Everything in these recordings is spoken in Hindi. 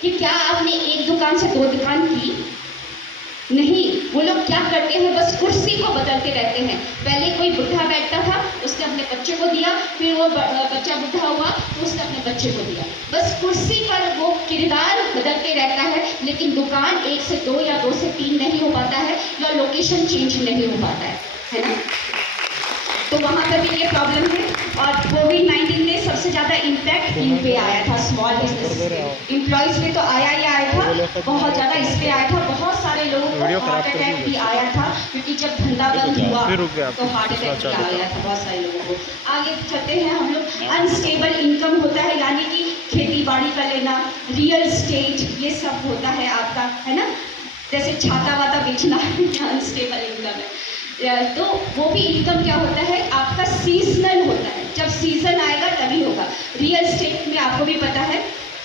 कि क्या आपने एक दुकान से 2 दुकान की? नहीं, वो लोग क्या करते हैं, बस कुर्सी को बदलते रहते हैं। पहले कोई बुढ़ा बैठता था, उसने अपने बच्चे को दिया, फिर वो बच्चा बुढ़ा हुआ तो उसने अपने बच्चे को दिया। बस कुर्सी पर वो किरदार बदलते रहता है, लेकिन दुकान 1 से 2 या 2 से 3 नहीं हो पाता है, या लोकेशन चेंज नहीं हो पाता है ना। तो वहाँ पर भी ये प्रॉब्लम है। और कोविड-19 ने सबसे ज़्यादा इम्पैक्ट इन पे आया था, स्मॉल बिजनेस एम्प्लॉयज़ पे तो आया ही आया था, बहुत ज़्यादा इस पे आया था। बहुत सारे लोगों को हार्ट अटैक भी आया था, क्योंकि जब धंधा बंद हुआ तो हार्ट अटैक भी आ गया था बहुत सारे लोगों को। आगे चलते हैं हम लोग। अनस्टेबल इनकम होता है, यानी कि खेती बाड़ी का लेना, रियल स्टेट, ये सब होता है आपका, है ना। जैसे छाता वाता बेचना अनस्टेबल इनकम है। तो वो भी इनकम क्या होता है आपका, सीजनल होता है। जब सीजन आएगा तभी होगा। रियल एस्टेट में आपको भी पता है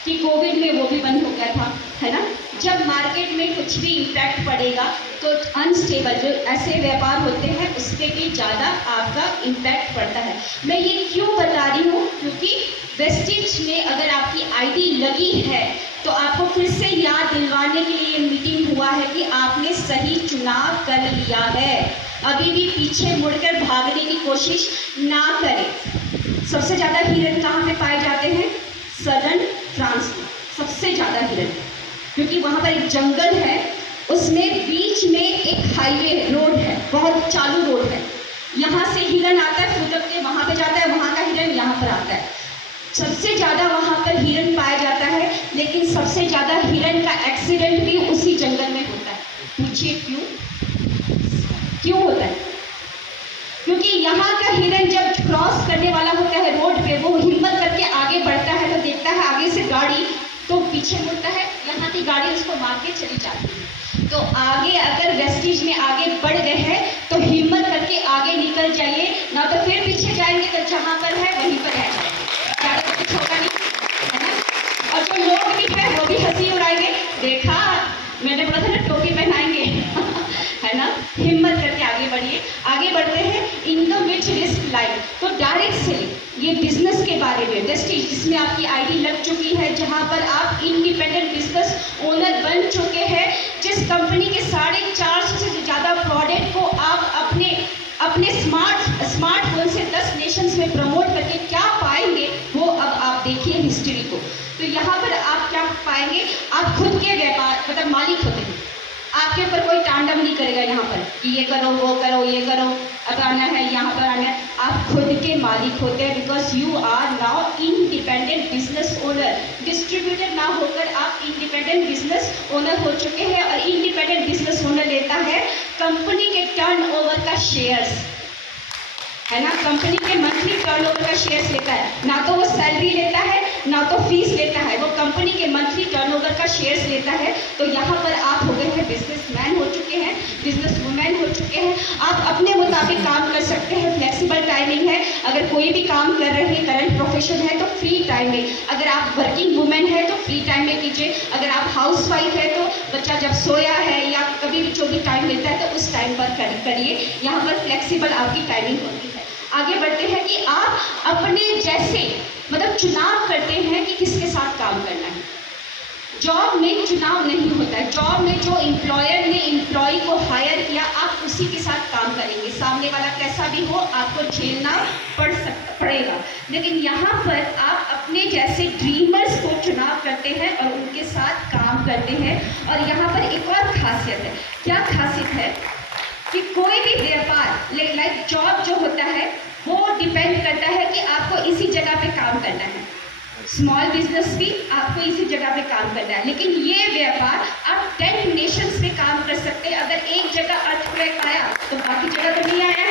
कि कोविड में वो भी बंद हो गया था, है ना। जब मार्केट में कुछ भी इम्पैक्ट पड़ेगा तो अनस्टेबल जो ऐसे व्यापार होते हैं उस पर भी ज़्यादा आपका इम्पैक्ट पड़ता है। मैं ये क्यों बता रही हूँ, क्योंकि वेस्टेज में अगर आपकी आईडी लगी है तो आपको फिर से याद दिलवाने के लिए मीटिंग हुआ है कि आपने सही चुनाव कर लिया है। अभी भी पीछे मुड़कर भागने की कोशिश ना करें। सबसे ज़्यादा हिरन कहाँ पे पाए जाते हैं? सदर्न फ्रांस में सबसे ज़्यादा हिरन, क्योंकि वहाँ पर एक जंगल है, उसमें बीच में एक हाईवे रोड है, बहुत चालू रोड है। यहाँ से हिरन आता है, फुटक के वहाँ पे जाता है, वहाँ का हिरन यहाँ पर आता है। सबसे ज़्यादा वहाँ पर हिरन पाया जाता है, लेकिन सबसे ज़्यादा हिरन का एक्सीडेंट भी उसी जंगल में होता है। पूछिए क्यों होता है? क्योंकि यहाँ का हिरन जब क्रॉस करने वाला होता है रोड पे, वो हिम्मत करके आगे बढ़ता है तो देखता है आगे से गाड़ी, तो पीछे मुड़ता है, यहाँ की गाड़ी उसको मार के चली जाती है। तो आगे अगर वेस्टेज में आगे बढ़ गए हैं तो हिम्मत करके आगे निकल जाइए, ना तो फिर पीछे जाएंगे तो जहाँ पर है वहीं पर रह जाएंगे, ज़्यादा कुछ होगा नहीं, है ना। और जो लोग भी है वो भी हंसी उड़ाएंगे, देखा मैंने बोला था ना टोपी पहनाएंगे है ना। हिम्मत करके आगे बढ़िए। आगे बढ़ते हैं। इनकम विच रिस्क लाइफ, तो डायरेक्ट सेलिंग, ये बिजनेस के बारे में। वेस्टेज जिसमें आपकी आईडी लग चुकी है, जहां पर आप इंडिपेंडेंट बिजनेस ओनर बन चुके हैं, जिस कंपनी के 450 से ज़्यादा प्रोडक्ट को आप अपने स्मार्टफोन से 10 नेशंस में प्रमोट करके क्या पाएंगे, वो अब आप देखिए हिस्ट्री को। तो यहाँ पर आप क्या पाएंगे, आप खुद के व्यापार मतलब मालिक होते हैं, आपके ऊपर कोई तांडव नहीं करेगा यहाँ पर कि ये करो वो करो ये करो, अब आना है यहाँ पर आना है। आप खुद के मालिक होते हैं, because you are now independent business owner. Distributor ना होकर आप इंडिपेंडेंट बिजनेस ओनर हो चुके हैं। और इंडिपेंडेंट बिजनेस ओनर लेता है कंपनी के टर्नओवर का शेयर्स, है ना। कंपनी के मंथली टर्नओवर का शेयर्स लेता है, ना तो वो सैलरी लेता है ना तो फीस लेता है, वो कंपनी के मंथली टर्नओवर का शेयर्स लेता है। तो यहाँ पर आप हो गए हैं बिजनेसमैन हो चुके हैं, बिजनेस वुमेन हो चुके हैं। आप अपने मुताबिक काम कर सकते हैं, फ्लेक्सिबल टाइमिंग है। अगर कोई भी काम कर रहे हैं, करंट प्रोफेशन है तो फ्री टाइम में, अगर आप वर्किंग वुमेन है तो फ्री टाइम में कीजिए। अगर आप हाउस वाइफ है तो बच्चा जब सोया है या कभी भी जो भी टाइम मिलता है तो उस टाइम पर करिए। यहाँ पर फ्लेक्सिबल आपकी टाइमिंग होती है। आगे बढ़ते हैं कि आप अपने जैसे मतलब चुनाव करते हैं कि किसके साथ काम करना है। जॉब में चुनाव नहीं होता है। जॉब में जो एम्प्लॉयर ने एम्प्लॉय को हायर किया, आप उसी के साथ काम करेंगे। सामने वाला कैसा भी हो आपको झेलना पड़ेगा। लेकिन यहाँ पर आप अपने जैसे ड्रीमर्स को चुनाव करते हैं और उनके साथ काम करते हैं। और यहाँ पर एक और खासियत है। क्या खासियत है कि कोई भी व्यापार लाइक जॉब जो होता है वो डिपेंड करता है कि आपको इसी जगह पे काम करना है। स्मॉल बिजनेस भी आपको इसी जगह पे काम करना है, लेकिन ये व्यापार आप 10 नेशंस पे काम कर सकते हैं। अगर एक जगह अर्थक्वेक आया तो बाकी जगह तो नहीं आया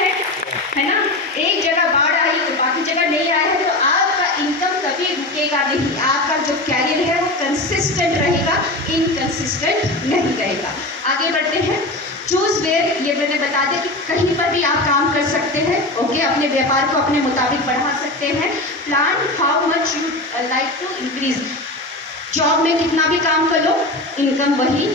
है ना। एक जगह बाढ़ आई तो बाकी जगह नहीं आया है। तो आपका इनकम कभी रुकेगा नहीं, आपका जो कैरियर है वो कंसिस्टेंट रहेगा, इनकंसिस्टेंट नहीं रहेगा। आगे बढ़ते हैं। चूज वेयर, ये मैंने बता दिया कि कहीं पर भी आप काम कर सकते हैं। ओके, अपने व्यापार को अपने मुताबिक बढ़ा सकते हैं। Plan how much you like to increase. Job में कितना भी काम कर लो, इनकम वही।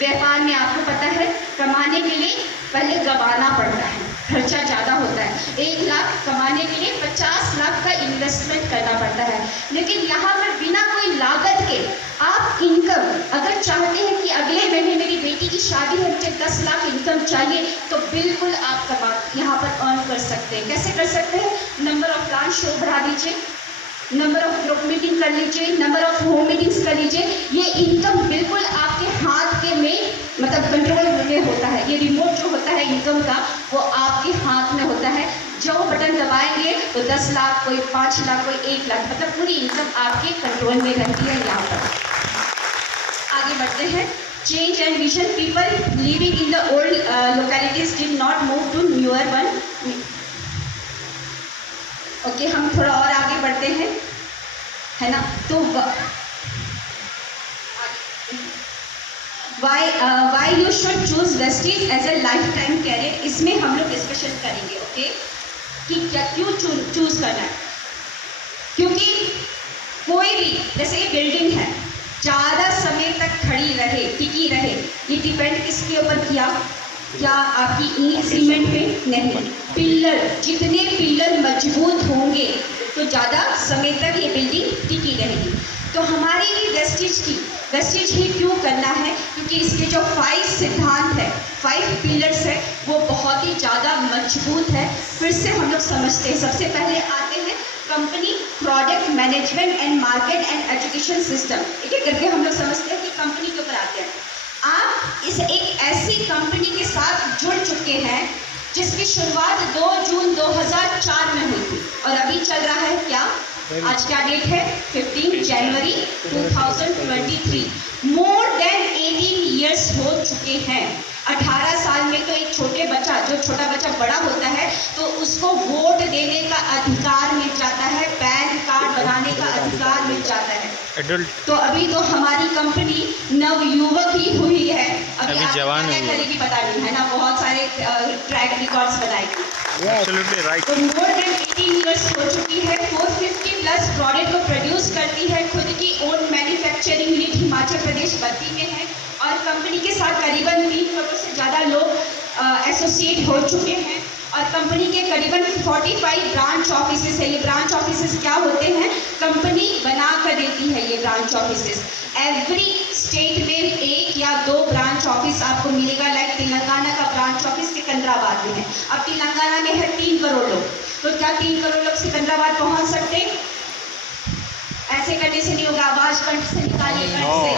व्यापार में आपको पता है कमाने के लिए पहले गंवाना पड़ता है, खर्चा ज़्यादा होता है। 1 लाख कमाने के लिए 50 लाख का इन्वेस्टमेंट करना पड़ता है। लेकिन यहाँ पर बिना कोई लागत के आप इनकम, अगर चाहते हैं कि अगले महीने मेरी बेटी की शादी है, मुझे 10 लाख इनकम चाहिए, तो बिल्कुल आप यहाँ पर अर्न कर सकते हैं। कैसे कर सकते हैं? नंबर ऑफ ब्रांच शो बढ़ा दीजिए, नंबर ऑफ ग्रुप मीटिंग कर लीजिए, नंबर ऑफ होम मीटिंग्स कर लीजिए। ये इनकम बिल्कुल आपके हाथ के में मतलब कंट्रोल में होता है। ये रिमोट जो होता है इनकम का, वो आपके हाथ में होता है। जो बटन दबाएंगे तो 10 लाख, कोई 5 लाख, कोई 1 लाख, मतलब पूरी इनकम आपके कंट्रोल में रहती है। यहाँ पर आगे बढ़ते हैं। Change and vision. People living in the old localities did not move to newer one. Okay, हम थोड़ा और आगे बढ़ते हैं, है ना। तो why you should choose Vestige as a lifetime career, इसमें हम लोग डिस्कशन करेंगे। ओके, कि क्या क्यों चूज करना है। क्योंकि कोई भी, जैसे ये बिल्डिंग है, ज़्यादा समय तक खड़ी रहे, टिकी रहे, ये डिपेंड किसके ऊपर किया? क्या आपकी ईंट सीमेंट पे? नहीं। पिलर, जितने पिलर मजबूत होंगे तो ज़्यादा समय तक ये बिल्डिंग टिकी रहेगी। तो हमारी भी वेस्टिज ही क्यों करना है? क्योंकि इसके जो 5 सिद्धांत है, 5 पिलर्स है, वो बहुत ही ज़्यादा मजबूत है। फिर से हम लोग समझते हैं। सबसे पहले आते हैं company, product management and market and education system. एक एक करके हम लोग समझते हैं कि कंपनी के ऊपर आते हैं। आप इस एक ऐसी कंपनी के साथ जुड़ चुके हैं जिसकी शुरुआत 2 जून 2004 में हुई थी और अभी चल रहा है क्या? आज क्या डेट है? 15 जनवरी 2023। मोर देन 18 ईयर्स हो चुके हैं। 18 साल में तो एक छोटा बच्चा बड़ा होता है तो उसको वोट देने का अधिकार मिल जाता है, पैन कार्ड बनाने का अधिकार मिल जाता है। तो अभी तो हमारी कंपनी नवयुवक ही हुई है, अभी जवान करेगी पता नहीं, है ना। बहुत सारे ट्रैक रिकॉर्ड्स बनाएगी। तो मोर देन 18 ईयर्स हो चुकी है। 450 प्लस प्रोडक्ट को प्रोड्यूस करती है। खुद की own manufacturing unit Himachal Pradesh Baddi में है और कंपनी के साथ करीबन 3 करोड़ से ज़्यादा लोग एसोसिएट हो चुके हैं और कंपनी के करीबन 45 ब्रांच ऑफिसेस है। ये ब्रांच ऑफिसेस क्या होते हैं? कंपनी बना कर देती है ये ब्रांच ऑफिसेस। एवरी स्टेट में 1 या 2 ब्रांच ऑफिस आपको मिलेगा। लाइक तेलंगाना का ब्रांच ऑफिस सिकंदराबाद में है। अब तेलंगाना में है 3 करोड़ लोग, तो क्या 3 करोड़ लोग सिकंदराबाद पहुंच सकते? ऐसे करने से नहीं होगा। आवाज कंठ से निकालिए, कंठ से।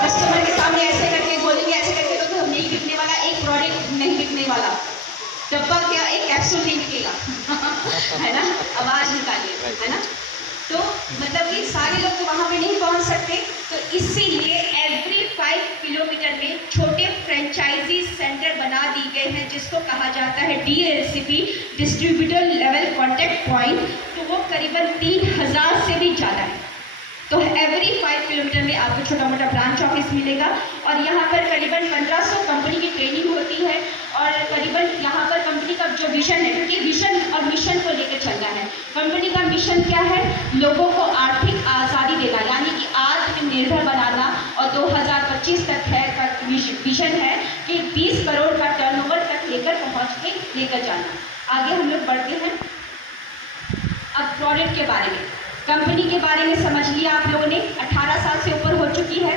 कस्टमर के सामने ऐसे करके बोलेंगे, ऐसे करके तो नहीं बिकने वाला, एक प्रोडक्ट नहीं बिकने वाला, डब्बा क्या, एक कैप्सूल नहीं बिकेगा है ना। आवाज निकालिए, है ना। तो मतलब कि सारे लोग तो वहाँ पे नहीं पहुँच सकते। तो इसीलिए एवरी 5 किलोमीटर में छोटे फ्रेंचाइजी सेंटर बना दिए गए हैं जिसको कहा जाता है DLCP, distributor level contact point. तो वो करीबन 3000 से भी ज़्यादा है। तो एवरी 5 किलोमीटर में आपको छोटा मोटा ब्रांच ऑफिस मिलेगा और यहाँ पर करीबन 1500 कंपनी की ट्रेनिंग होती है और करीबन यहाँ पर कंपनी का जो विजन है, क्योंकि विजन और मिशन को लेकर चलना है। कंपनी का मिशन क्या है? लोगों को आर्थिक आज़ादी देना, यानी कि आत्मनिर्भर बनाना। और 2025 तक है का विजन है कि 20 करोड़ का टर्नओवर तक लेकर जाना। आगे हम लोग बढ़ते हैं। अब प्रोडक्ट के बारे में, कंपनी के बारे में समझ लिया आप लोगों ने। 18 साल से ऊपर हो चुकी है।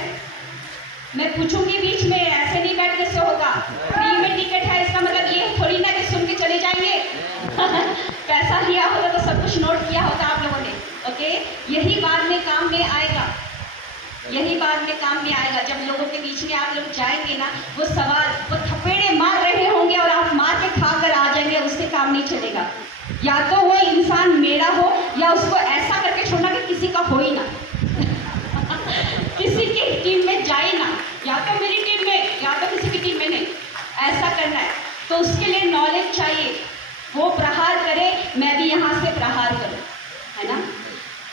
मैं पूछूंगी बीच में, ऐसे नहीं बैठ के सो होगा। फ्री में टिकट है, इसका मतलब ये थोड़ी ना कि सुन के चले जाएंगे पैसा लिया होगा तो सब कुछ नोट किया होगा आप लोगों ने। ओके, यही बाद में काम में आएगा, यही बाद में काम में आएगा। जब लोगों के बीच में आप लोग जाएंगे ना, वो सवाल, वो थपेड़े मार रहे होंगे और आप मार के खा कर आ जाएंगे, उससे काम नहीं चलेगा। या तो वो इंसान मेरा हो या उसको ऐसा करके छोड़ना कि किसी का हो ही ना किसी की टीम में जाए ना, या तो मेरी टीम में या तो किसी की टीम में नहीं, ऐसा करना है। तो उसके लिए नॉलेज चाहिए। वो प्रहार करे, मैं भी यहाँ से प्रहार करूँ, है ना।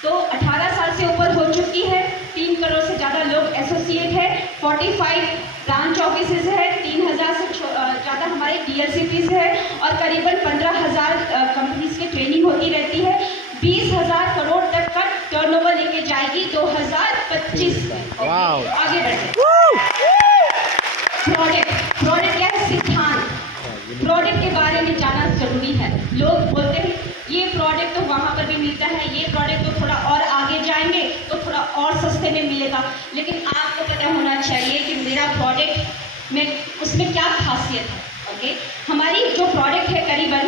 तो 18 साल से ऊपर हो चुकी है। 3 करोड़ से ज़्यादा लोग एसोसिएट है। 45 ब्रांच ऑफिसेज है। 3000 से ज़्यादा हमारे DLCPs है और करीबन 15,000 कंपनीज की ट्रेनिंग होती रहती है। 20,000 करोड़ तक का टर्नओवर लेके जाएगी 2025 में। आगे बढ़ते। प्रोडक्ट क्या है? सिद्धांत। प्रोडक्ट के बारे में जानना जरूरी है। लोग बोलते हैं ये प्रोडक्ट तो वहाँ पर भी मिलता है, ये प्रोडक्ट तो थोड़ा और आगे जाएंगे तो थोड़ा और सस्ते में मिलेगा, लेकिन आपको पता होना चाहिए कि मेरा प्रोडक्ट में उसमें क्या खासियत है। ओके, हमारी जो प्रोडक्ट है करीबन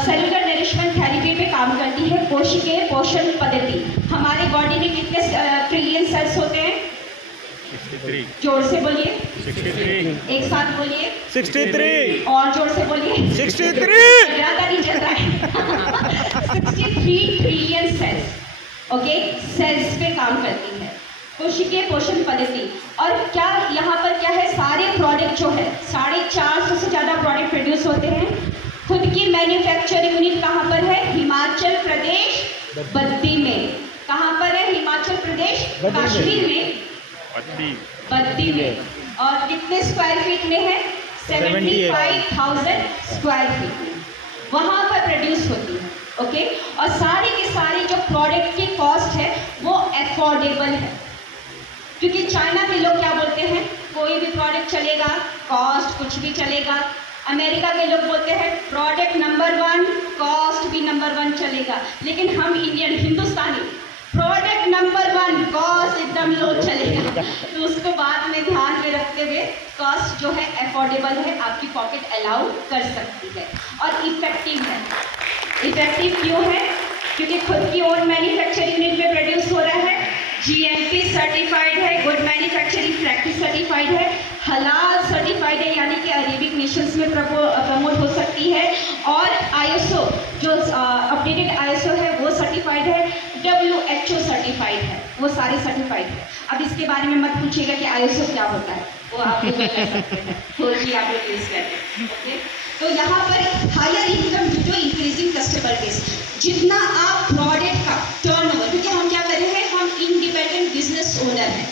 सेलुलर नरिशमेंट थेरेपी पे काम करती है कोशिकीय पोषण पद्धति। हमारे बॉडी में कितने ट्रिलियन सेल्स होते हैं? 63। जोर से बोलिए। 63। एक साथ बोलिए। 63। और जोर से बोलिए। 63। ज़्यादा नहीं चल रहा है। 63 ट्रिलियन सेल्स, ओके, सेल्स पे काम करती है कोशिकीय पोषण पद्धति। और क्या यहाँ पर क्या है, सारे प्रोडक्ट जो है 450 से ज़्यादा प्रोडक्ट प्रोड्यूस होते हैं। खुद की मैन्युफैक्चरिंग यूनिट कहाँ पर है? हिमाचल प्रदेश बद्दी में। कहाँ पर है? हिमाचल प्रदेश कश्मीर में बद्दी में। और कितने स्क्वायर फीट में है? 75,000 स्क्वायर फीट में वहाँ पर प्रोड्यूस होती है। ओके, और सारी की सारी जो प्रोडक्ट की कॉस्ट है वो अफोर्डेबल है, क्योंकि चाइना के लोग क्या बोलते हैं, कोई भी प्रोडक्ट चलेगा, कॉस्ट कुछ भी चलेगा। अमेरिका के लोग बोलते हैं प्रोडक्ट नंबर 1, कॉस्ट भी नंबर 1 चलेगा। लेकिन हम इंडियन हिंदुस्तानी प्रोडक्ट नंबर 1, कॉस्ट एकदम लो चलेगा। तो उसको बाद में ध्यान में रखते हुए कॉस्ट जो है अफोर्डेबल है, आपकी पॉकेट अलाउ कर सकती है और इफेक्टिव है। इफेक्टिव क्यों है? क्योंकि खुद की ओन मैन्युफैक्चरिंग यूनिट में प्रोड्यूस हो रहा है, GMP सर्टिफाइड है, गुड मैन्युफैक्चरिंग प्रैक्टिस सर्टिफाइड है, हलाल सर्टिफाइड है, यानी कि अरेबिक नेशंस में प्रमोट हो सकती है, और ISO जो अपडेटेड ISO है वो सर्टिफाइड है, WHO सर्टिफाइड है, वो सारे सर्टिफाइड है। अब इसके बारे में मत पूछिएगा कि ISO क्या होता है, वो आप लोग कर सकते हैं, थोड़ी सी आप लोग यूज करते हैं। ओके, तो यहाँ पर higher income due to increasing customer base. जितना आप प्रोडक्ट का टर्नओवर, क्योंकि हम क्या कर रहे हैं, हम इंडिपेंडेंट बिजनेस ओनर हैं,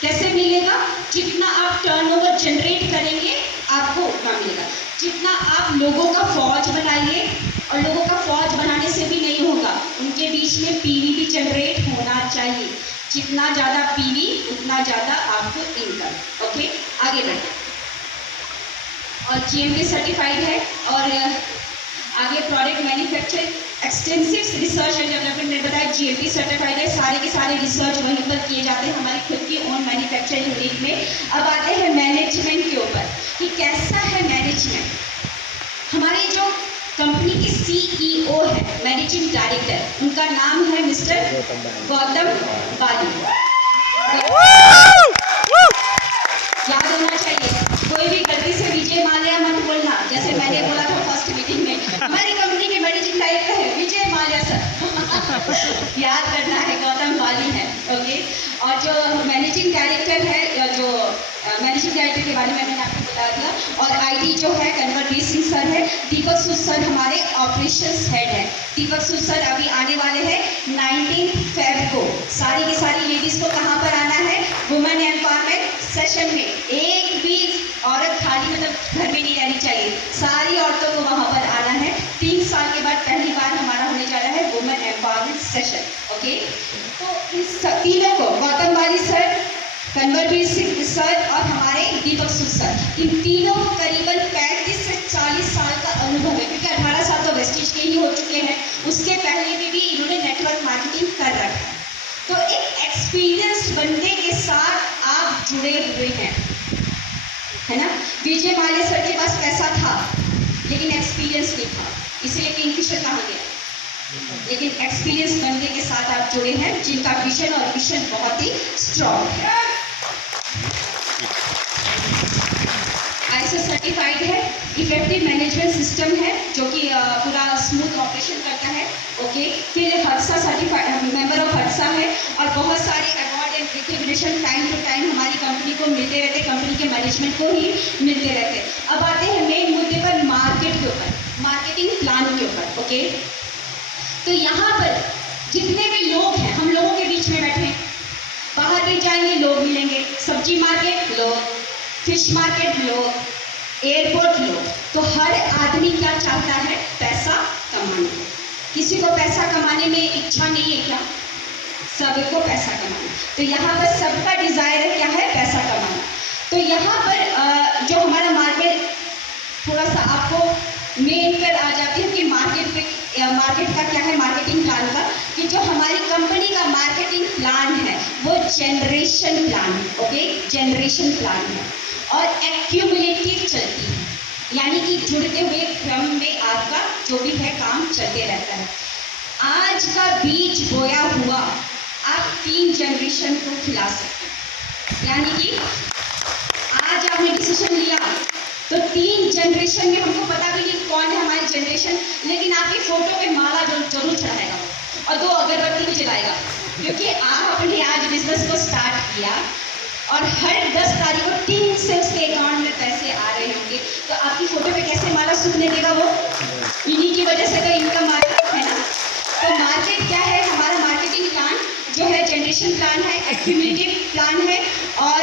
कैसे मिलेगा? जितना आप टर्नओवर जनरेट करेंगे आपको उतना मिलेगा। जितना आप लोगों का फौज बनाइए, और लोगों का फौज बनाने से भी नहीं होगा, उनके बीच में PV भी जनरेट होना चाहिए। जितना ज़्यादा PV उतना ज़्यादा आपको इनकम। ओके, आगे बढ़ते। और GMP सर्टिफाइड है, और आगे product manufacturing extensive research and development में बताया GMP सर्टिफाइड है। सारे के सारे रिसर्च वहीं पर किए जाते हैं हमारी खुद की ओन मैन्युफैक्चरिंग यूनिट में। अब आते हैं मैनेजमेंट के ऊपर कि कैसा है मैनेजमेंट। हमारे जो कंपनी के CEO है, मैनेजिंग डायरेक्टर, उनका नाम है मिस्टर गौतम बाली। याद होना चाहिए, कोई भी गलती से विजय माल्या मत बोलना, जैसे मैंने बोला था फर्स्ट मीटिंग में, हमारी कंपनी के मैनेजिंग डायरेक्टर है विजय माल्या सर। याद करना है, गौतम बाली है। ओके, और जो मैनेजिंग डायरेक्टर है, जो मैनेजिंग डायरेक्टर के बारे में मैंने आपको बता दिया, और IT जो है कन्वरवीर सिंह सर है। दीपक सूद सर हमारे ऑपरेशंस हेड है। दीपक सूद सर अभी आने वाले हैं 19 फेब को। सारी की सारी लेडीज को कहाँ पर आना है? वुमेन एम्पावरमेंट सेशन में। एक भी औरत खाली मतलब घर में नहीं रहनी चाहिए, सारी औरतों को वहाँ पर आना है। 3 साल के बाद पहली बार हमारा होने जा रहा है वुमेन एम्पावरमेंट सेशन। ओके, तो इस तीनों को, गौतम बाली सर, कन्वरवीर सिंह सर और हमारे दीपक सूद सर, इन तीनों को करीबन 35 से 40 साल का अनुभव है, क्योंकि 18 साल तो वेस्टिज के ही हो चुके हैं, उसके पहले में भी इन्होंने नेटवर्क मार्केटिंग कर रखा है। तो एक एक्सपीरियंस बंदे के साथ आप जुड़े हुए हैं, है ना। विजय माल्या सर के पास पैसा था लेकिन एक्सपीरियंस नहीं था, इसलिए किंगफिशर कहाँ गया। लेकिन एक्सपीरियंस बंदे के साथ आप जुड़े हैं, जिनका विजन और मिशन बहुत ही स्ट्रॉन्ग है। ISO सर्टिफाइड है, इफेक्टिव मैनेजमेंट सिस्टम है जो कि पूरा स्मूथ ऑपरेशन करता है। ओके, फिर हट्सा सर्टिफाइड मेंबर ऑफ हट्सा है, और बहुत सारे award and recognition time to time हमारी कंपनी को मिलते रहते, कंपनी के मैनेजमेंट को ही मिलते रहते। अब आते हैं मेन मुद्दे पर, मार्केट के ऊपर, मार्केटिंग प्लान के ऊपर। ओके, तो यहाँ पर जितने भी लोग हैं, हम लोगों के बीच में बैठे, बाहर भी जाएंगे लोग मिलेंगे, सब्जी मार्केट लोग, फिश मार्केट लोग, एयरपोर्ट लोग। तो हर आदमी क्या चाहता है? पैसा कमाना। किसी को पैसा कमाने में इच्छा नहीं है क्या? सबको पैसा कमाना। तो यहाँ पर सबका डिजायर क्या है? पैसा कमाना। तो यहाँ पर जो हमारा मार्केट, थोड़ा सा आपको मार्केट का क्या है, मार्केटिंग प्लान का, कि जो हमारी कंपनी का मार्केटिंग प्लान है वो जनरेशन प्लान है। ओके, जनरेशन प्लान है और एक्यूमुलेटिव चलती है, यानी कि जुड़ते हुए क्रम में आपका जो भी है काम चलते रहता है। आज का बीज बोया हुआ आप 3 जनरेशन को खिला सकते हैं, यानी कि आज आपने डिसीजन लिया तो 3 जनरेशन में हमको पता भी नहीं कौन है हमारी जनरेशन, लेकिन आपकी फोटो पे माला जरूर चढ़ाएगा और 2 अगरबत्ती भी जलाएगा, क्योंकि आपने आज बिजनेस को स्टार्ट किया और हर 10 तारीख को 3 से उसके अकाउंट में पैसे आ रहे होंगे, तो आपकी फोटो पे कैसे माला सूखने देगा वो? इन्हीं की वजह से तो इनकम आ रहा है ना। तो मार्केट क्या है, हमारा मार्केटिंग प्लान जो है जनरेशन प्लान है, एक्यूमुलेटिव प्लान है और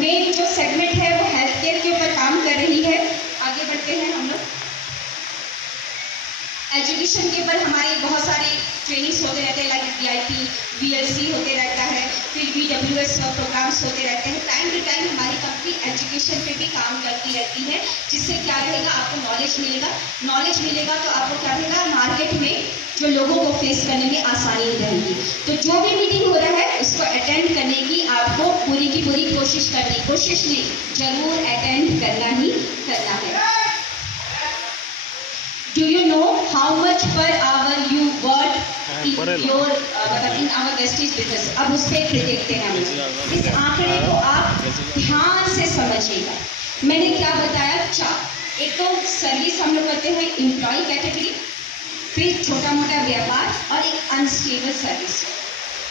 मेन जो सेगमेंट है वो हेल्थ केयर के ऊपर काम कर रही है। आगे बढ़ते हैं हम लोग। एजुकेशन के ऊपर हमारे बहुत सारे ट्रेनिंग्स होते रहते हैं, लाइक VIP, VLC होते रहता है, फिर VWS प्रोग्राम्स होते रहते हैं। टाइम टू टाइम हमारी कंपनी एजुकेशन पे भी काम करती रहती है, जिससे क्या रहेगा, आपको नॉलेज मिलेगा। नॉलेज मिलेगा तो आपको क्या रहेगा, मार्केट में जो लोगों को फेस करने में आसानी रहेगी। तो जो भी मीटिंग हो रहा है उसको अटेंड करने की आपको पूरी की पूरी कोशिश नहीं, जरूर अटेंड करना ही करना है। Do you know how much per hour you work in your in our Vestige business? अब उस पर फिर देखते हैं हम। इस आंकड़े को आप ध्यान से समझिएगा। मैंने क्या बताया, 4। एक तो सर्विस हम लोग करते हैं एम्प्लॉय कैटेगरी, फिर छोटा मोटा व्यापार और एक अनस्टेबल सर्विस।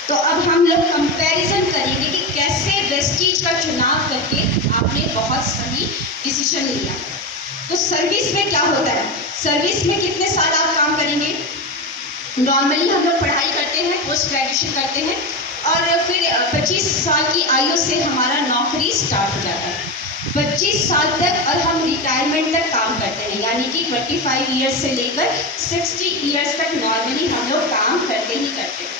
तो अब हम लोग कंपैरिजन करेंगे कि कैसे वेस्टीज का चुनाव करके आपने बहुत सही डिसीजन लिया। तो सर्विस में क्या होता है, सर्विस में कितने साल आप काम करेंगे? नॉर्मली हम लोग पढ़ाई करते हैं, पोस्ट ग्रेजुएशन करते हैं और फिर 25 साल की आयु से हमारा नौकरी स्टार्ट हो जाता है। 25 साल तक और हम रिटायरमेंट तक काम करते हैं, यानी कि 25 ईयर्स से लेकर 60 ईयर्स तक नॉर्मली हम लोग काम करते ही करते हैं।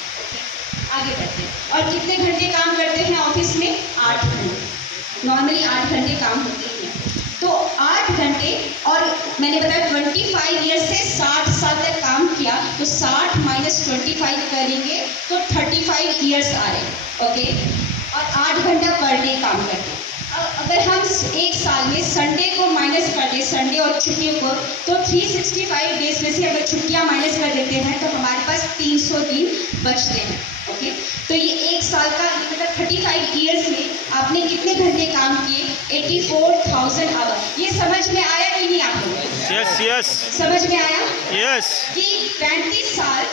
आगे बढ़ते हैं। और कितने घंटे काम करते हैं ऑफिस में? 8 घंटे। नॉर्मली 8 घंटे काम होते ही हैं। तो 8 घंटे और मैंने बताया 25 ईयर्स से 60 साल तक काम किया, तो 60 माइनस 25 करेंगे तो 35 ईयर्स आ रहे। ओके, और 8 घंटा पर डे काम करते हैं। अब अगर हम एक साल में संडे को माइनस कर दें, संडे और छुट्टियों को, तो 365 डेज में से अगर छुट्टियां माइनस कर देते हैं तो हमारे पास 300 दिन बचते हैं। ओके, तो ये एक साल का मतलब 35 ईयर्स में आपने कितने घंटे काम किए? 84,000 आवर। ये समझ में आया कि नहीं आप लोगों? यस समझ में आया? यस। कि 35 साल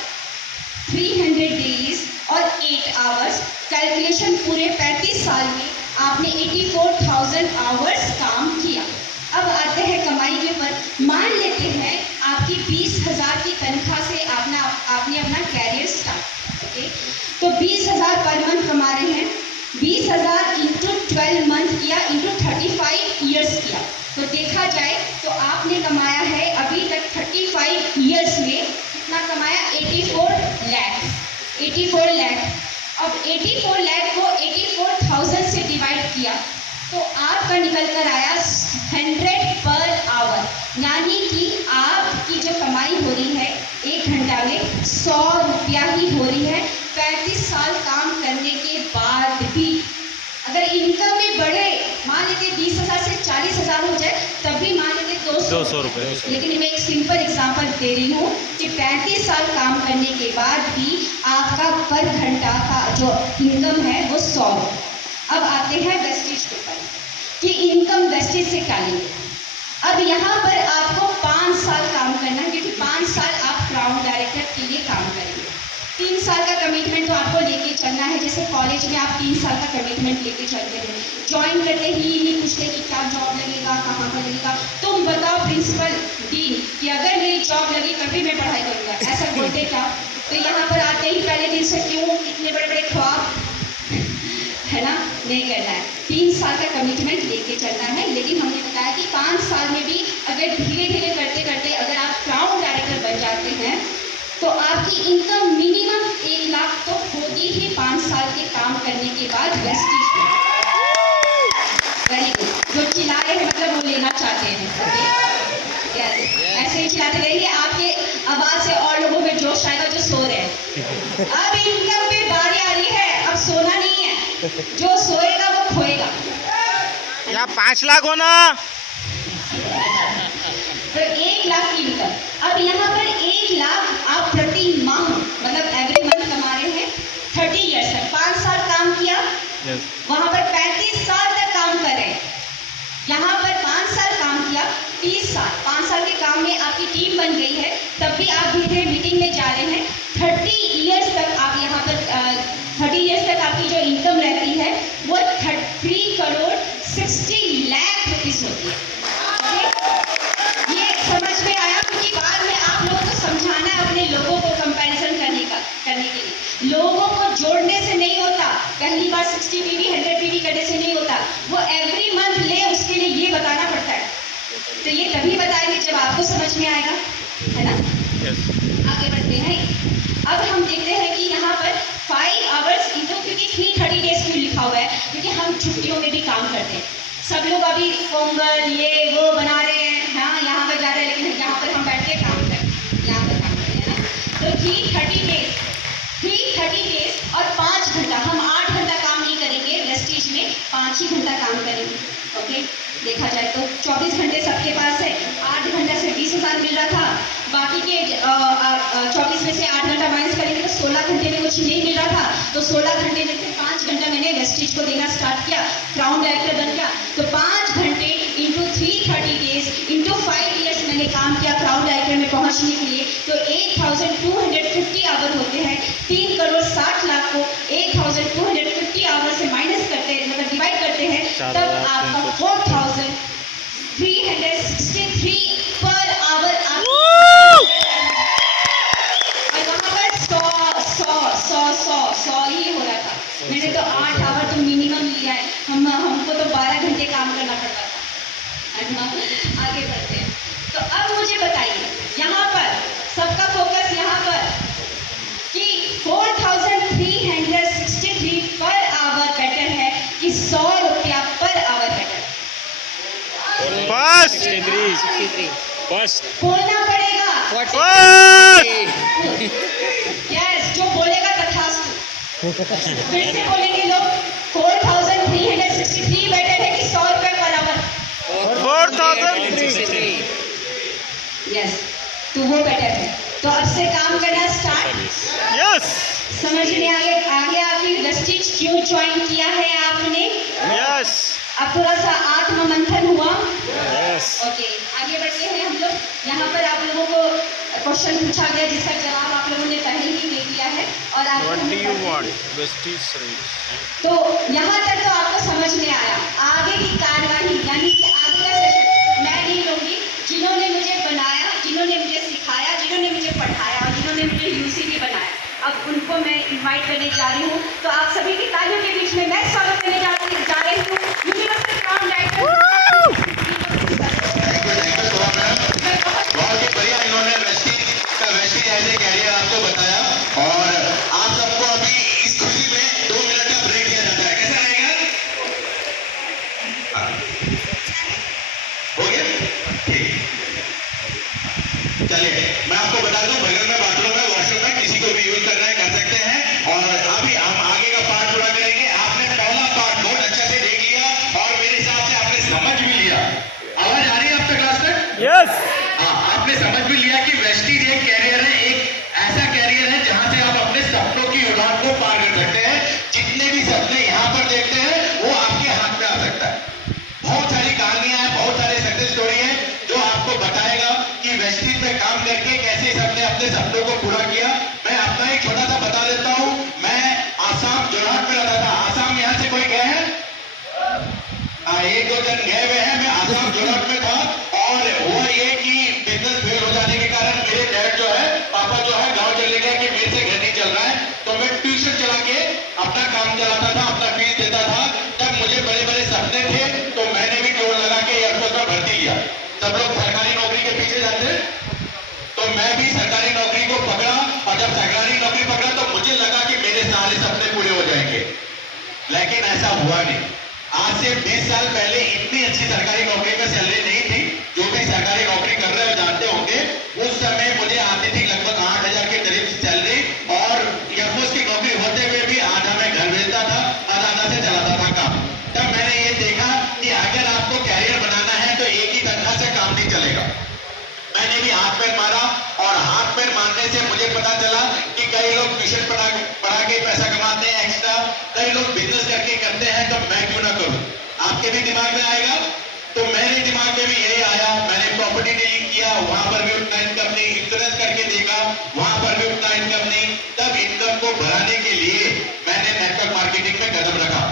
300 डेज और 8 आवर्स, कैलकुलेशन पूरे 35 साल में आपने 84,000 आवर्स काम किया। अब आते हैं कमाई के ऊपर। मान लेते हैं आपकी 20,000 की तनख्वाह से आपने अपना कैरियर स्टार्ट। ओके, तो 20,000 पर मंथ कमा रहे हैं। 20,000 इंटू 12 मंथ किया, इंटू 35 ईयर्स किया, तो देखा जाए तो आपने कमाया है अभी तक 35 ईयर्स में कितना कमाया? 84 लाख। 84 लाख। अब 84 लाख को 84,000 से डिवाइड किया तो आपका निकल कर आया 100 पर आवर, यानी कि आपकी जो कमाई हो रही है 1 घंटा में 100 रुपया ही हो रही है। 35 साल काम करने के बाद भी अगर इनकम में बढ़े, मान लेते 20,000 से 40,000 हो जाए, तब भी मान लेते 200 रुपये। लेकिन मैं एक सिंपल एग्जांपल दे रही हूँ कि 35 साल काम करने के बाद भी आपका पर घंटा का जो इनकम है वो 100 रुपये। अब आते हैं वेस्टेज के ऊपर कि इनकम वेस्टेज से क्या लेंगे। अब यहाँ पर आपको 5 साल काम करना है, क्योंकि 5 साल आप क्राउन डायरेक्टर के लिए काम करेंगे। 3 साल का कमिटमेंट तो आपको लेके चलना है। जैसे कॉलेज में आप 3 साल का कमिटमेंट लेके चलते हैं, ज्वाइन करते ही नहीं पूछते कि क्या जॉब लगेगा, कहाँ पर लगेगा, तुम बताओ प्रिंसिपल डीन कि अगर मेरी जॉब लगी तभी मैं पढ़ाई करूँगा, ऐसा बोलते क्या? तो यहाँ पर आते ही पहले दिन से क्यों इतने बड़े बड़े ख्वाब, है ना, नहीं करना है। 3 साल का कमिटमेंट लेके चलना है। लेकिन हमने बताया कि 5 साल में भी अगर धीरे धीरे करते करते अगर आप क्राउन डायरेक्टर बन जाते हैं तो आपकी इनकम मिनिमम 1 लाख तो होगी ही 5 साल के काम करने के बाद वेस्टेज में। Very good. जो चिल्ला रहे हैं मतलब वो लेना चाहते हैं। ऐसे ही चिल्लाते रहिए, आपके आवाज़ से और लोगों में अब इनकम पे बारी आ रही है, अब सोना नहीं है, जो सोएगा वो खोएगा। या 5 लाख हो ना। तो 1 लाख की इनकम। अब यहाँ पर 1 लाख आप प्रति माह मतलब एवरी मंथ कमा रहे हैं। 30 ईयर्स तक 5 साल काम किया, यस वहां पर 35 साल तक काम करें। यहाँ पर 5 साल काम किया, 30 साल, 5 साल के काम में आपकी टीम बन गई है, तब भी आप धीरे मीटिंग में जा रहे हैं। 30 ईयर्स तक आप यहाँ पर 30 ईयर्स तक आपकी जो इनकम रहती है वो 3 करोड़ 60 लाख रुपीस होती है। ये समझ में आया, क्योंकि बाद में आप लोगों को समझाना है अपने लोगों को कंपैरिजन करने के लिए। लोगों को जोड़ने से नहीं होता, पहली बार 60 पीवी 100 पीवी करने से नहीं होता, वो एवरी मंथ ले, उसके लिए ये बताना पड़ता है। तो ये तभी बताएंगे जब आपको समझ में आएगा, है ना। यस आगे बढ़ते हैं। अब हम देखते हैं कि यहाँ पर 5 आवर्स इंटू, क्योंकि 330 डेज क्यों लिखा हुआ है, क्योंकि हम छुट्टियों में भी काम करते हैं। सब लोग अभी पोंगल ये वो बना रहे हैं, हाँ यहाँ पर जा रहे हैं, लेकिन यहाँ पर हम बैठ के काम करते हैं, यहाँ पर काम करते हैं ना। तो 330 डेज और 5 घंटा, हम 8 घंटा काम नहीं करेंगे वेस्टीज में, 5 ही घंटा काम करेंगे। ओके, देखा जाए तो 24 घंटे सबके पास है, 8 घंटा से 20,000 मिल रहा था, बाकी के 24 में से 8 घंटा माइनस करेंगे तो 16 घंटे में कुछ नहीं मिल रहा था। तो 16 घंटे में से 5 घंटा मैंने वेस्टीज को देना स्टार्ट किया, क्राउन डायरेक्टर बन गया। तो 5 घंटे इंटू 330 डेज इंटू 5 ईयर्स मैंने काम किया क्राउन डायरेक्टर में पहुंचने के लिए। तो 8250 आवर होते हैं। 3 करोड़ 60 लाख को 8250 आवर से माइनस करते हैं, मतलब डिवाइड करते हैं, तब आपका 4363 पर आवर आपको, और वहाँ पर 100 ही हो रहा था। मैंने तो 8 आवर तो मिनिमम लिया है, हमको तो 12 घंटे काम करना पड़ता था। आगे बढ़ते हैं। तो अब मुझे बताइए, यहाँ पर सबका फोकस यहाँ पर कि 4363 पर आवर बेटर है कि 100 रुपया पर आवर बेटर। फर्स्ट बोलना पड़ेगा, फर्स्ट यस, जो बोलेगा तथास्तु। फिर से बोलेंगे लोग, 4363 बेटर है कि 100 रुपये पर आवर। 4000 यस, तो वो बेटर है। तो अब से काम करना स्टार्ट। यस समझ में आगे आपकी वेस्टीज क्यों ज्वाइन किया है आपने। यस अब थोड़ा सा आत्ममंथन हुआ। यस ओके, आगे बढ़ते हैं हम लोग। यहाँ पर आप लोगों को क्वेश्चन पूछा गया जिसका जवाब आप लोगों ने पहले ही दे दिया है, और आप What do you want? Vestige service. तो यहाँ तक तो आपको समझ में आया। आगे की कार्यवाही यानी कि आगे का सेशन मैं नहीं लूँगी। जिन्होंने मुझे बनाया, जिन्होंने मुझे सिखाया, जिन्होंने मुझे पढ़ाया और जिन्होंने मुझे यूसीडी बनाया, अब उनको मैं इनवाइट करने जा रही हूँ। तो आप सभी की तालियों के बीच में मैं स्वागत करने जा रही हूँ यूनिवर्सल क्राउन डायरेक्टर। बहुत ही बढ़िया इन्होंने वेस्टीज एज ए कैरियर आपको बताया, और आप सबको अभी इस खुशी में 2 मिनट का ब्रेक दिया जाता है। कैसा रहेगा? हो गया? ठीक। चलिए, मैं आपको बता दूं, बगल में बाथरूम है, वॉशरूम है, किसी को भी यूज करना है कर सकते हैं। और अभी हम आगे का पार्ट पूरा करेंगे। आपने पहला पार्ट बहुत अच्छे से देख लिया और मेरे हिसाब से आपने समझ भी लिया। आवाज आ रही है आपका क्लास तक? यस हाँ, आपने समझ भी लिया कि वेस्टीज एक कैरियर है, एक ऐसा कैरियर है जहां से आप अपने सपनों की उड़ान को पार कर सकते हैं। जितने भी सपने यहाँ पर देखते हैं वो आपके हाथ में आ सकता है। बहुत सारी कहानियां हैं, बहुत सारे सक्सेस स्टोरी है जो आपको बताएगा कि वेस्टीज में काम करके कैसे सबने अपने सपनों को पूरा किया। मैं अपना एक छोटा सा बता देता हूँ। मैं आसाम जोरहाट में रहता था। आसाम यहाँ से कोई गए हैं? हाँ, 1-2 जन गए हुए हैं। मैं आसाम जोरहाट में था, और हुआ ये कि बिजनेस फेल हो जाने के कारण मेरे डैड जो है, पापा जो है, गांव चले गए कि मेरे से घर नहीं चल रहा है। तो मैं ट्यूशन चला के अपना काम चलाता था, अपना फीस देता था। तब मुझे बड़े बड़े सपने थे, तो मैंने भी जोर लगा के एयरफोर्स में भर्ती लिया। सब लोग सरकारी नौकरी के पीछे जाते हैं, तो मैं भी सरकारी नौकरी को पकड़ा, और जब सरकारी नौकरी पकड़ा तो मुझे लगा कि मेरे सारे सपने पूरे हो जाएंगे, लेकिन ऐसा हुआ नहीं। आज से 20 साल पहले इतनी अच्छी सरकारी नौकरी में सैलरी नहीं थी। जो भी सरकारी नौकरी कर रहे हो जानते होंगे, उस समय मुझे आती थी लगभग 8,000 के करीब सैलरी, और हाथ पैर मारा, और हाथ पैर मारने से मुझे पता चला कि कई लोग ट्यूशन पढ़ा के पैसा कमाते हैं एक्स्ट्रा, कई लोग बिजनेस करके करते हैं, तो मैं क्यों ना करूं? आपके भी दिमाग में आएगा। तो मेरे दिमाग में भी यही आया, मैंने प्रॉपर्टी डीलिंग किया, वहां पर भी उतना इनकम नहीं, इंश्योरेंस करके देखा, वहां पर भी उतना इनकम नहीं। तब इनकम को बढ़ाने के लिए मैंने नेटवर्क मार्केटिंग में कदम रखा।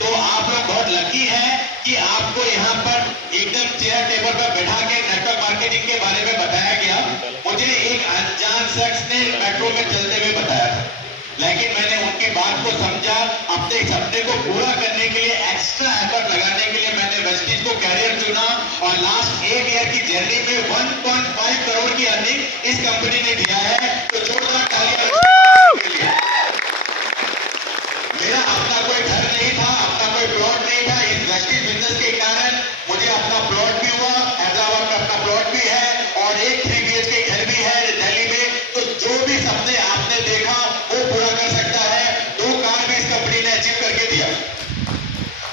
तो आप लोग बहुत लकी हैं कि आपको यहाँ पर एकदम चेयर टेबल पर बैठा के नेटवर्क मार्केटिंग के बारे में बताया गया। मुझे एक अनजान शख्स ने मेट्रो में चलते हुए बताया था, लेकिन मैंने उनकी बात को समझा, अपने सपने को पूरा करने के लिए एक्स्ट्रा एफर्ट लगाने के लिए मैंने वेस्टीज को कैरियर चुना, और लास्ट 1 ईयर की जर्नी में 1.5 करोड़ की अर्निंग इस कंपनी ने दिया है। तो जोरदार तालियां के लिए। मेरा अपना कोई घर नहीं था, अपना कोई प्लॉट नहीं था, इस वेस्टीज बिजनेस के कारण मुझे अपना प्लॉट भी हुआ, हैदराबाद में अपना प्लॉट भी है, और एक 3 BHK घर भी है दिल्ली में। तो जो भी सपने आपने देखा वो पूरा कर सकता है। 2 कार भी इस कंपनी ने अचीव करके दिया।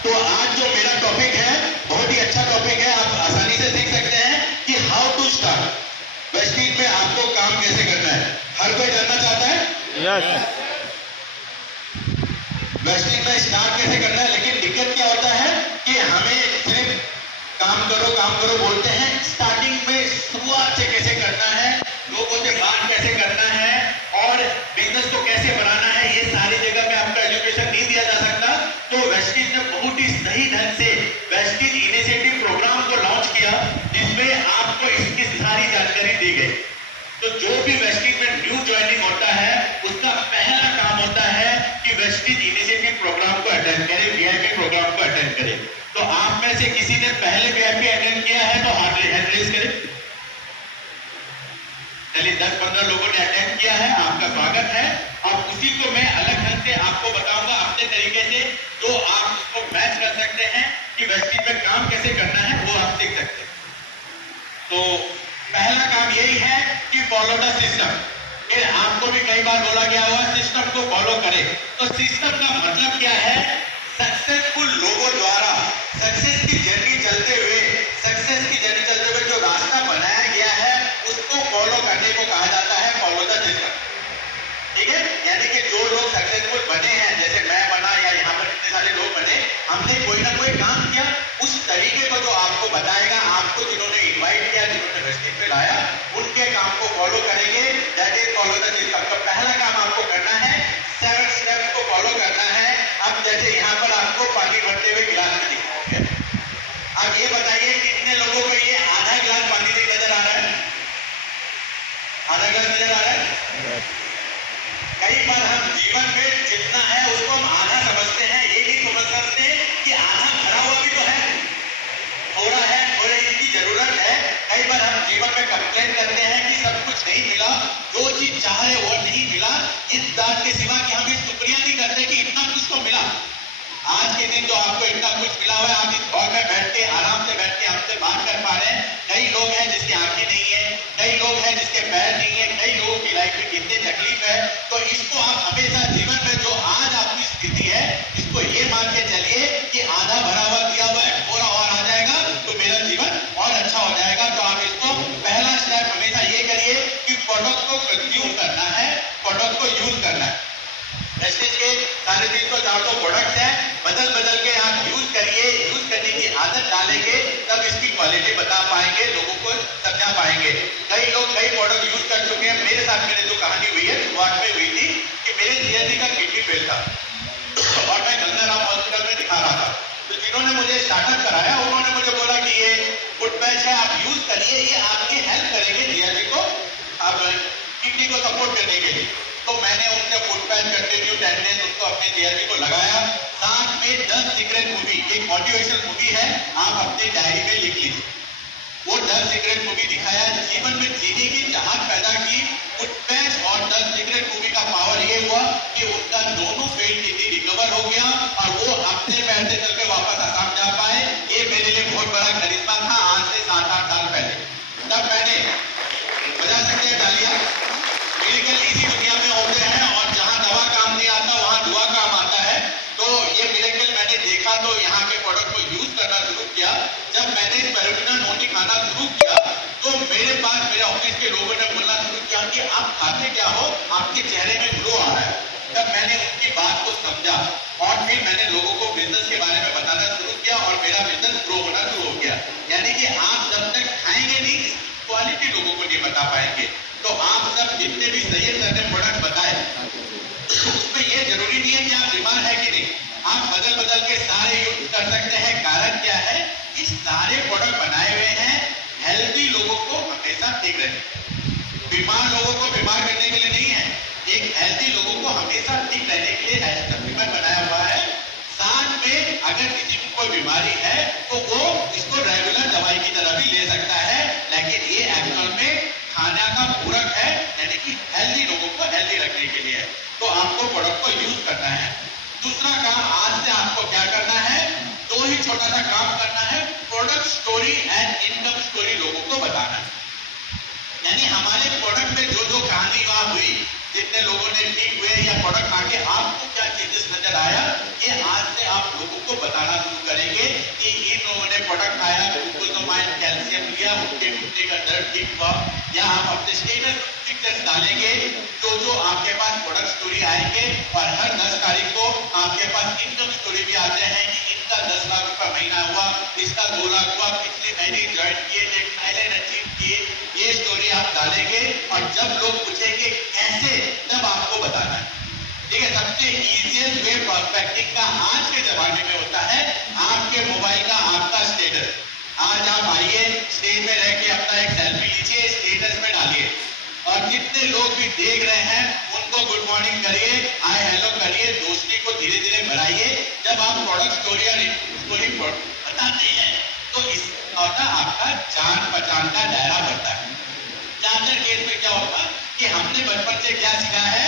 तो आज जो मेरा टॉपिक है बहुत ही अच्छा टॉपिक है, आप आसानी से सीख सकते हैं कि हाउ टू स्टार्ट वेस्टीज में आपको काम कैसे करना है। हर कोई जानना चाहता है यस वेस्टीज में स्टार्ट कैसे करना है, लेकिन दिक्कत क्या होता है कि हमें सिर्फ काम करो बोलते हैं। स्टार्टिंग में शुरुआत से कैसे करना है, लोगों से बात कैसे करना है, और बिजनेस को कैसे बनाना है, ये सारी जगह में आपका एजुकेशन नहीं दिया जा सकता। तो वेस्टीज ने बहुत ही सही ढंग से वेस्टीज इनिशिएटिव प्रोग्राम को लॉन्च किया, जिसमें आपको इसकी सारी जानकारी दी गई। तो जो भी वेस्टीज में न्यू ज्वाइनिंग होता है, उसका पहला काम होता है कि वेस्टीज इनिशिएटिव प्रोग्राम को अटेंड करें, वीआईपी प्रोग्राम को अटेंड करें। तो आप में से किसी ने पहले वीआईपी अटेंड किया है तो हैंड रेज करें। चलिए 10-15 लोगों ने अटेंड किया है, आपका स्वागत है। अब उसी को मैं अलग ढंग से आपको बताऊंगा अपने तरीके से, जो आप उसको मैच कर सकते हैं कि वेस्टीज में काम कैसे करना है, वो आप सीख सकते हैं। तो पहला काम यही है कि फॉलो द सिस्टम। फिर आपको भी कई बार बोला गया हुआ सिस्टम को फॉलो करें। तो सिस्टम का मतलब क्या है? सक्सेसफुल लोगों द्वारा सक्सेस की जर्नी चलते हुए जो रास्ता बनाया गया है उसको फॉलो करने को कहा जाता है फॉलो द सिस्टम। ठीक है, यानी कि जो लोग सक्सेसफुल बने हैं, जैसे मैं बना या यहाँ पर कितने सारे लोग बने, हमने कोई ना कोई काम किया, उस तरीके को जो आपको बताएगा, आपको जिन्होंने इनवाइट किया, जिन्होंने वेस्टीज पे लाया, उनके काम को फॉलो करेंगे। That is follow the system. तो पहला काम आपको करना है 7 स्टेप्स को फॉलो करना है। अब जैसे यहाँ पर आपको पानी भरते हुए गिलास में दिखाओगे, अब ये बताइए कितने लोगों को ये आधा गिलास पानी नहीं नजर आ रहा है? आधा गिलास नजर आ रहा है? कई बार हम जीवन में जितना है उसको हम आधा समझते हैं, ये नहीं समझ सकते कि आधा भरा हुआ भी तो है, थोड़ा है, थोड़े इसकी जरूरत है। कई बार हम जीवन में कंप्लेन करते हैं कि सब कुछ नहीं मिला, जो चीज चाह रहे वो नहीं मिला, इस बात के सिवा कि हम ये शुक्रिया नहीं करते कि इतना कुछ तो मिला। आज के दिन जो आपको इतना कुछ मिला हुआ है, आप इस हॉल में बैठ के आराम से बैठ के हमसे बात कर पा रहे हैं। कई लोग हैं जिसकी आंखें नहीं है, कई लोग हैं जिसके पैर नहीं है, कई लोगों की लाइफ में कितनी तकलीफ है। तो इसको आप हमेशा जीवन में जो आज आपकी स्थिति है, इसको ये मान के चलिए कि आधा भरा हुआ दिया हुआ है, थोड़ा और आ जाएगा तो मेरा जीवन और अच्छा हो जाएगा। तो आप इसको पहला स्टेप हमेशा ये करिए कि प्रोडक्ट को कंज्यूम करना है, प्रोडक्ट को यूज करना है। वेस्टीज के 350-400 प्रोडक्ट्स हैं, बदल बदल के आप यूज करिए, यूज करने की आदत डालेंगे, तब इसकी क्वालिटी बता पाएंगे, लोगों को समझा पाएंगे। कई लोग कई प्रोडक्ट यूज कर चुके हैं। मेरे साथ मेरे जो कहानी हुई है शुरुआत में हुई थी कि मेरे जीआजी का किडनी फेल था और मैं गंगाराम हॉस्पिटल में दिखा रहा था। तो जिन्होंने मुझे स्टार्टअप कराया, उन्होंने मुझे बोला कि ये फुट पैच है, आप यूज करिए, ये आपकी हेल्प करेंगे जीआजी को, आप किडनी को सपोर्ट करने के लिए। तो मैंने उनसे फुट पैच कंटिन्यू 10 डेज उसको अपने जीआजी को लगाया। साथ में 10 सीक्रेट मूवी, एक मोटिवेशनल मूवी है, आप अपनी डायरी में लिख लीजिए। वो 10 सीक्रेट मूवी दिखाया, जीवन में जीने की चाहत पैदा की। फुट पैच और 10 सीक्रेट मूवी का पावर ये हुआ कि उनका दोनों फेल किडनी रिकवर हो गया और वो अपने पैर से चल के वापस आसाम जा पाए। ये मेरे लिए बहुत बड़ा करिश्मा था आज से 7-8 साल पहले। तब मैंने बजा सकते हैं तालियां। मेडिकल इसी दुनिया में होते हैं और जहां दवा काम नहीं आता वहां दुआ काम आता है। तो ये मिरेकल मैंने देखा तो यहाँ के प्रोडक्ट को यूज करना शुरू किया। जब मैंने पेरोटिनॉन ओनली खाना शुरू किया तो मेरे पास मेरे ऑफिस के लोगों ने बोलना शुरू किया कि आप खाते क्या हो, आपके चेहरे में ग्लो आ रहा है। तब मैंने उनकी बात को समझा और फिर मैंने लोगों को बिजनेस के बारे में बताना शुरू किया और मेरा बिजनेस ग्रो होना शुरू हो गया। यानी कि आप जब तक खाएंगे नहीं, क्वालिटी लोगों को नहीं बता पाएंगे। तो आप सब जितने भी सही करने प्रोडक्ट बताए, उसमें ये जरूरी नहीं है कि आप बीमार है कि नहीं, आप बदल बदल के सारे यूज कर सकते हैं। कारण क्या है, इस सारे प्रोडक्ट बनाए हुए हैं हेल्दी लोगों को हमेशा ठीक रहने, बीमार लोगों को बीमार करने के लिए नहीं है, एक हेल्दी लोगों को हमेशा ठीक रहने के लिए सप्लीमेंट बनाया हुआ है। साथ में अगर किसी को कोई बीमारी है तो वो इसको रेगुलर दवाई की तरह भी ले सकता है, लेकिन ये एक्चुअल में खाना का पूरक है, यानी कि हेल्दी लोगों को हेल्दी रखने के लिए है। तो आपको प्रोडक्ट को यूज करना है। दूसरा काम आज से आपको क्या करना है, दो ही छोटा सा काम करना है, product story and income story लोगों को बताना है। यानी हमारे प्रोडक्ट में जो जो कहानी वहां हुई, जितने लोगों ने ठीक हुए या प्रोडक्ट आके आपको क्या चेंजेस नजर आया, ये आज से आप लोगों को बताना शुरू करेंगे कि इन लोगों ने प्रोडक्ट खाया, ग्लूकोसामाइन कैल्शियम लिया, उनके घुटने का दर्द ठीक हुआ, या आप अपने स्टेटस पिक्चर्स डालेंगे। जो आपके पास प्रोडक्ट स्टोरी आएंगे और हर 10 तारीख को आपके पास इनकम स्टोरी भी आते हैं कि इनका 10 लाख रुपया महीना हुआ, इसका 2 लाख हुआ, पिछले महीने ज्वाइन किए, नेक्स्ट आइलैंड अचीव किए, ये स्टोरी आप डालेंगे। और जब लोग पूछेंगे कैसे, तब आपको बताना है। ठीक है, सबसे इजीएस्ट वे प्रोस्पेक्टिंग का आज के जमाने में होता है आपके मोबाइल का आपका स्टेटस। आज आप आइए, स्टेज में रह के अपना एक सेल्फी लीजिए, स्टेटस में डालिए और जितने लोग भी देख रहे हैं उनको गुड मॉर्निंग करिए, हाय हेलो करिए, दोस्ती को धीरे धीरे बढ़ाइए। जब आप प्रोडक्ट स्टोरी और स्टोरी बताते हैं तो इस होता आपका जान पहचान का दायरा बढ़ता है। ज्यादातर केस में क्या होता है कि हमने बचपन से क्या सीखा है,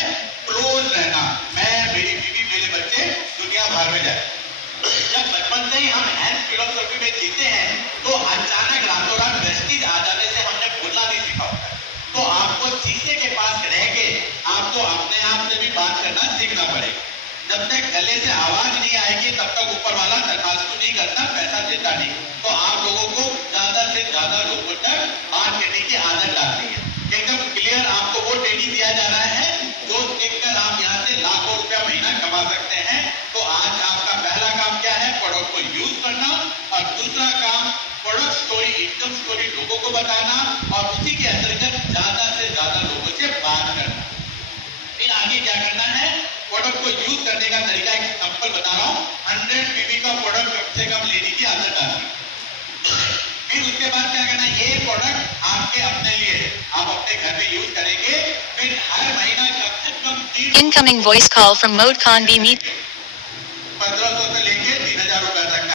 क्लोज रहना, मैं, मेरी बीवी, मेरे बच्चे दुनिया भर में जाए। जब बचपन से ही हम हैंड फिलोसॉफी में जीते हैं तो अचानक रातों रात वेस्टीज आ जाने से हमने बोलना नहीं सीखा होता है। तो आपको शीशे के पास रह के आपको अपने आप से भी बात करना सीखना पड़ेगा। जब तक गले से आवाज नहीं आएगी तब तक ऊपर वाला दरखास्त नहीं करता, पैसा देता नहीं। तो आप लोगों को ज्यादा से ज्यादा लोगों तक बात करने की आदत डालनी है। एकदम क्लियर आपको वो ट्रेनिंग दिया जा रहा है जो देखकर आप यहाँ से लाखों रुपया महीना कमा सकते हैं। तो आज आपका पहला काम क्या है, प्रोडक्ट को यूज करना, और दूसरा काम प्रोडक्ट स्टोरी, इनकम स्टोरी लोगों को बताना और उसी के अंतर्गत ज्यादा से ज्यादा लोगों से बात करना। फिर आगे क्या करना है, प्रोडक्ट को यूज करने का तरीका एक एग्जांपल बता रहा हूँ। 100 पीवी का प्रोडक्ट कम से कम लेने की आदत डालनी। फिर उसके बाद क्या करना है, ये प्रोडक्ट आपके अपने लिए, आप अपने घर में यूज करेंगे। फिर हर महीना कम से कम 3 Incoming voice call from Mode Con B Meet. 1500